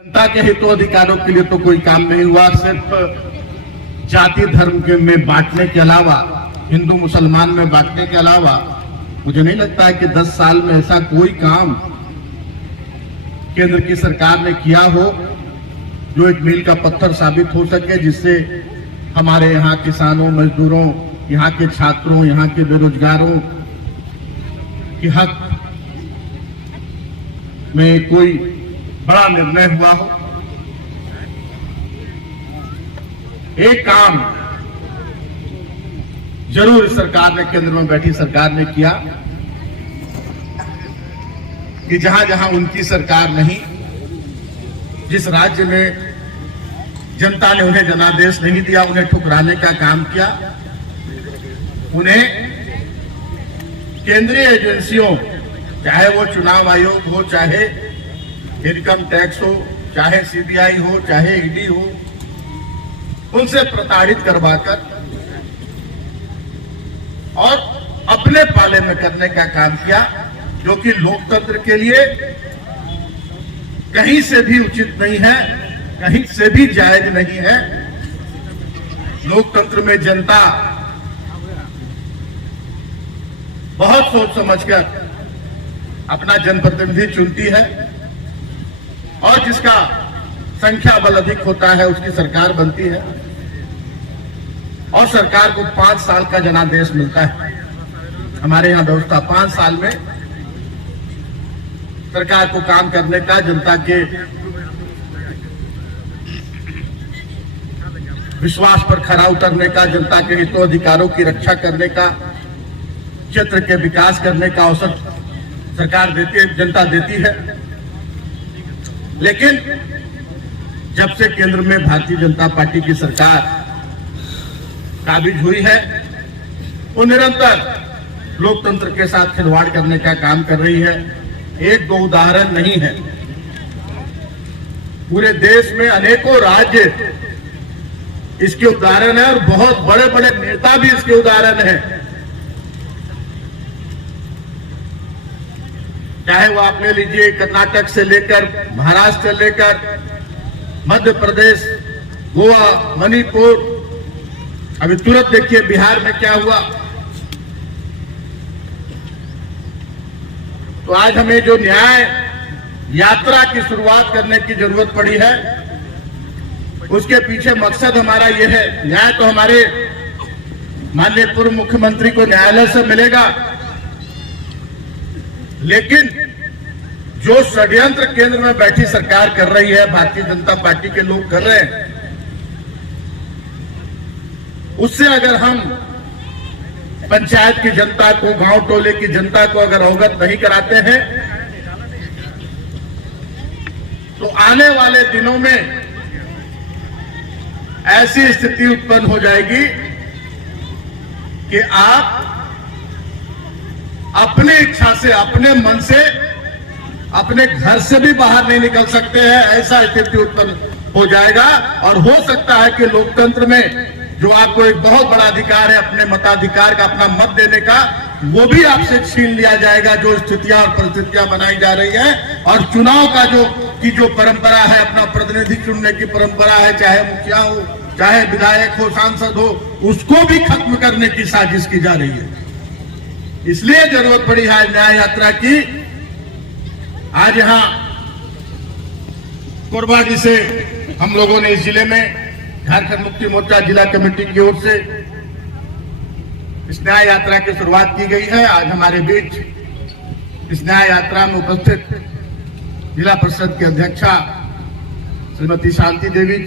जनता के हितोधिकारों के लिए तो कोई काम नहीं हुआ। सिर्फ जाति धर्म के में बांटने के अलावा, हिंदू मुसलमान में बांटने के अलावा मुझे नहीं लगता है कि 10 साल में ऐसा कोई काम केंद्र की सरकार ने किया हो जो एक मील का पत्थर साबित हो सके, जिससे हमारे यहाँ किसानों, मजदूरों, यहाँ के छात्रों, यहाँ के बेरोजगारों के हक में कोई बड़ा निर्णय हुआ हो। एक काम जरूर इस सरकार ने, केंद्र में बैठी सरकार ने किया कि जहां जहां उनकी सरकार नहीं, जिस राज्य में जनता ने उन्हें जनादेश नहीं दिया, उन्हें ठुकराने का काम किया, उन्हें केंद्रीय एजेंसियों, चाहे वो चुनाव आयोग हो, चाहे इनकम टैक्स हो, चाहे सीबीआई हो, चाहे ईडी हो, उनसे प्रताड़ित करवाकर और अपने पाले में करने का काम किया, जो कि लोकतंत्र के लिए कहीं से भी उचित नहीं है, कहीं से भी जायज नहीं है। लोकतंत्र में जनता बहुत सोच समझकर अपना जनप्रतिनिधि चुनती है और जिसका संख्या बल अधिक होता है उसकी सरकार बनती है और सरकार को 5 साल का जनादेश मिलता है। हमारे यहाँ व्यवस्था 5 साल में सरकार को काम करने का, जनता के विश्वास पर खरा उतरने का, जनता के हितों अधिकारों की रक्षा करने का, क्षेत्र के विकास करने का अवसर सरकार देती है, जनता देती है। लेकिन जब से केंद्र में भारतीय जनता पार्टी की सरकार काबिज हुई है, वो निरंतर लोकतंत्र के साथ खिलवाड़ करने का काम कर रही है। एक दो उदाहरण नहीं है, पूरे देश में अनेकों राज्य इसके उदाहरण है और बहुत बड़े बड़े नेता भी इसके उदाहरण हैं। चाहे वो आप ले लीजिए कर्नाटक से लेकर महाराष्ट्र से लेकर मध्य प्रदेश, गोवा, मणिपुर, अभी तुरंत देखिए बिहार में क्या हुआ। तो आज हमें जो न्याय यात्रा की शुरुआत करने की जरूरत पड़ी है, उसके पीछे मकसद हमारा ये है। न्याय तो हमारे माननीय पूर्व मुख्यमंत्री को न्यायालय से मिलेगा, लेकिन जो षड्यंत्र केंद्र में बैठी सरकार कर रही है, भारतीय जनता पार्टी के लोग कर रहे हैं, उससे अगर हम पंचायत की जनता को, गांव टोले की जनता को अगर अवगत नहीं कराते हैं, तो आने वाले दिनों में ऐसी स्थिति उत्पन्न हो जाएगी कि आप अपनी इच्छा से, अपने मन से, अपने घर से भी बाहर नहीं निकल सकते हैं। ऐसा स्थिति उत्पन्न हो जाएगा और हो सकता है कि लोकतंत्र में जो आपको एक बहुत बड़ा अधिकार है अपने मताधिकार का, अपना मत देने का, वो भी आपसे छीन लिया जाएगा। जो स्थितियां और परिस्थितियां बनाई जा रही है और चुनाव का जो परंपरा है, अपना प्रतिनिधि चुनने की परंपरा है, चाहे मुखिया हो, चाहे विधायक हो, सांसद हो, उसको भी खत्म करने की साजिश की जा रही है। इसलिए जरूरत पड़ी है न्याय यात्रा की। आज यहां कोरबा से हम लोगों ने इस जिले में झारखंड मुक्ति मोर्चा जिला कमेटी की ओर से इस न्याय यात्रा की शुरुआत की गई है। आज हमारे बीच इस न्याय यात्रा में उपस्थित जिला परिषद की अध्यक्षा श्रीमती शांति देवी